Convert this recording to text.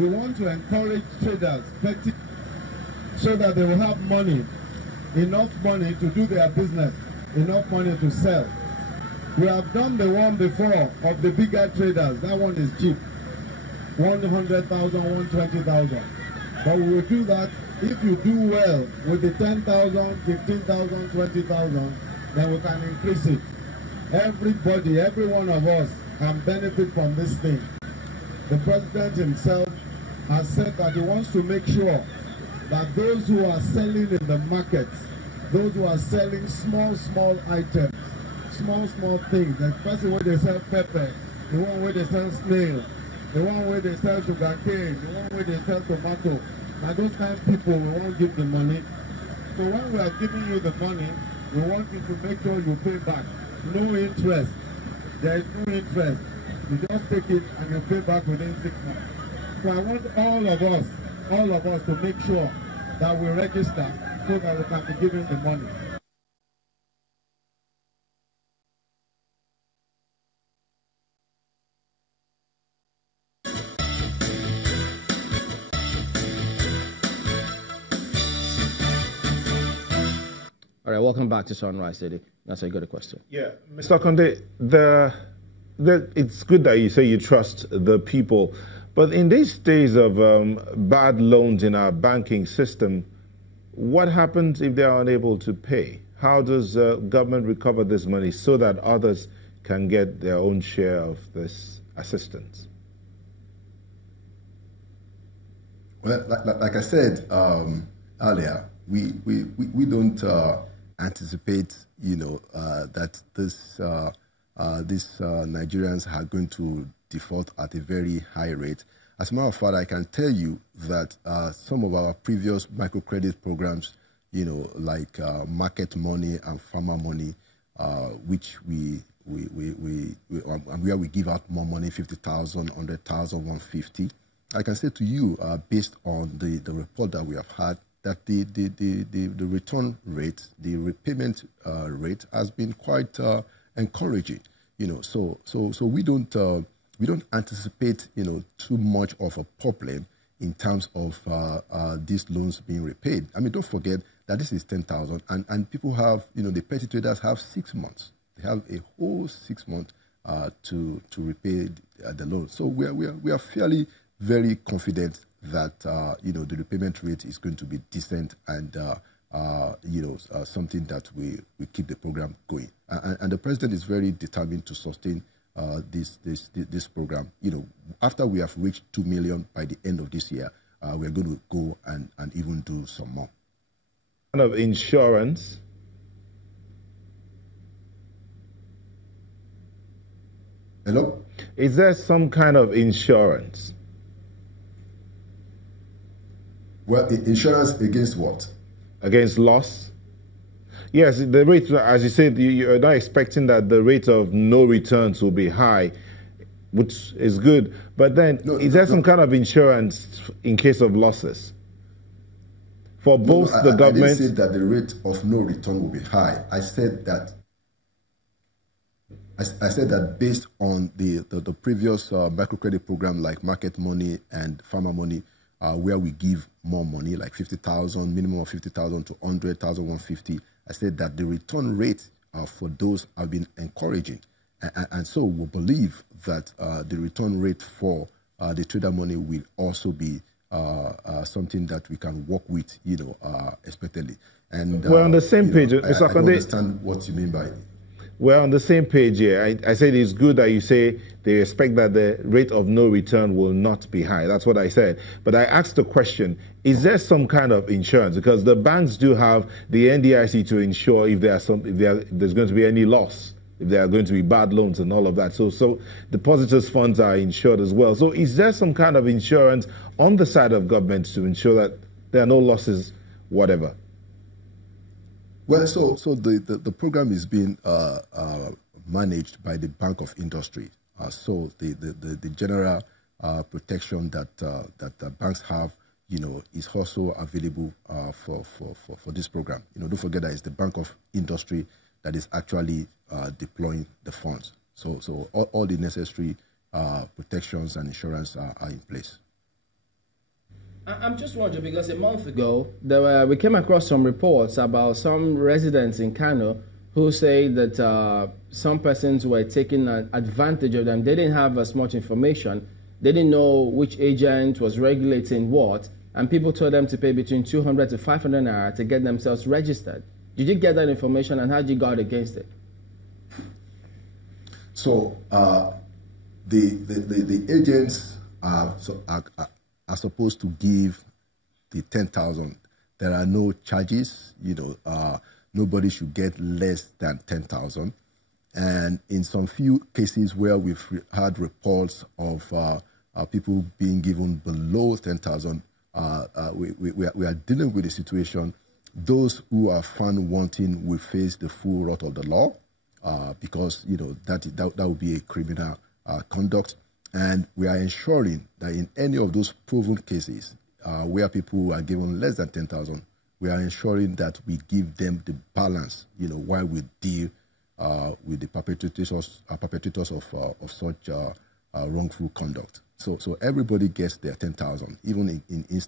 We want to encourage traders so that they will have money, enough money to do their business, enough money to sell. We have done the one before of the bigger traders. That one is cheap. 100,000, 120,000. But we will do that if you do well with the 10,000, 15,000, 20,000, then we can increase it. Everybody, every one of us can benefit from this thing. The president himself has said that he wants to make sure that those who are selling in the markets, those who are selling small items, small things, especially when they sell pepper, the one where they sell snail, the one where they sell sugarcane, the one where they sell tomato. Now those kind of people, we won't give the money. So when we are giving you the money, we want you to make sure you pay back. No interest. There is no interest. You just take it and you pay back within 6 months. So I want all of us to make sure that we register so that we can be giving the money. All right, welcome back to Sunrise, Aide. That's a good question. Yeah, Mr. Akande, it's good that you say you trust the people, but in these days of bad loans in our banking system, what happens if they are unable to pay? How does government recover this money so that others can get their own share of this assistance? Well, like I said earlier, we don't anticipate, that these Nigerians are going to default at a very high rate. As a matter of fact, I can tell you that some of our previous microcredit programs, like Market Money and Farmer Money, which where we give out more money, 50,000, 100,000, 150. I can say to you, based on the report that we have had, that the return rate, the repayment rate has been quite encouraging. So we don't anticipate too much of a problem in terms of these loans being repaid. I mean, don't forget that this is 10,000, and people have, the petty traders have 6 months. They have a whole 6 months to repay the loan. So we are fairly very confident that the repayment rate is going to be decent and something that we keep the program going. And the president is very determined to sustain this program. After we have reached 2 million by the end of this year, we are going to go and even do some more. Kind of insurance. Hello? Is there some kind of insurance? Well, insurance against what? Against loss? Yes, the rate, as you said, you're not expecting that the rate of no returns will be high, which is good. But then, is there some kind of insurance in case of losses? For both the government... I didn't say that the rate of no return will be high. I said that based on the previous microcredit program like Market Money and Farmer Money, where we give more money, like 50,000, minimum of 50,000 to 100,000, 150. I said that the return rate for those have been encouraging. And so we believe that the return rate for the trader money will also be something that we can work with, expectedly. And we're on the same page, Mr. I don't understand what you mean by it. We're on the same page here. I said it's good that you say they expect that the rate of no return will not be high. That's what I said. But I asked the question, is there some kind of insurance? Because the banks do have the NDIC to ensure if there's going to be any loss, if there are going to be bad loans and all of that. So depositors' funds are insured as well. So is there some kind of insurance on the side of government to ensure that there are no losses, whatever? Well, so the program is being managed by the Bank of Industry. So the general protection that the banks have, is also available for this program. Don't forget that it's the Bank of Industry that is actually deploying the funds. So all the necessary protections and insurance are in place. I'm just wondering, because a month ago, we came across some reports about some residents in Kano who say that some persons were taking advantage of them. They didn't have as much information. They didn't know which agent was regulating what, and people told them to pay between 200 to 500 naira to get themselves registered. Did you get that information, and how did you guard against it? So the agents are supposed to give the 10,000. There are no charges. Nobody should get less than 10,000. And in some few cases where we've had reports of people being given below 10,000, we are dealing with a situation. Those who are found wanting will face the full wrath of the law, because that would be a criminal conduct. And we are ensuring that in any of those proven cases where people are given less than 10,000, we are ensuring that we give them the balance, while we deal with the perpetrators of such wrongful conduct. So everybody gets their 10,000, even in instances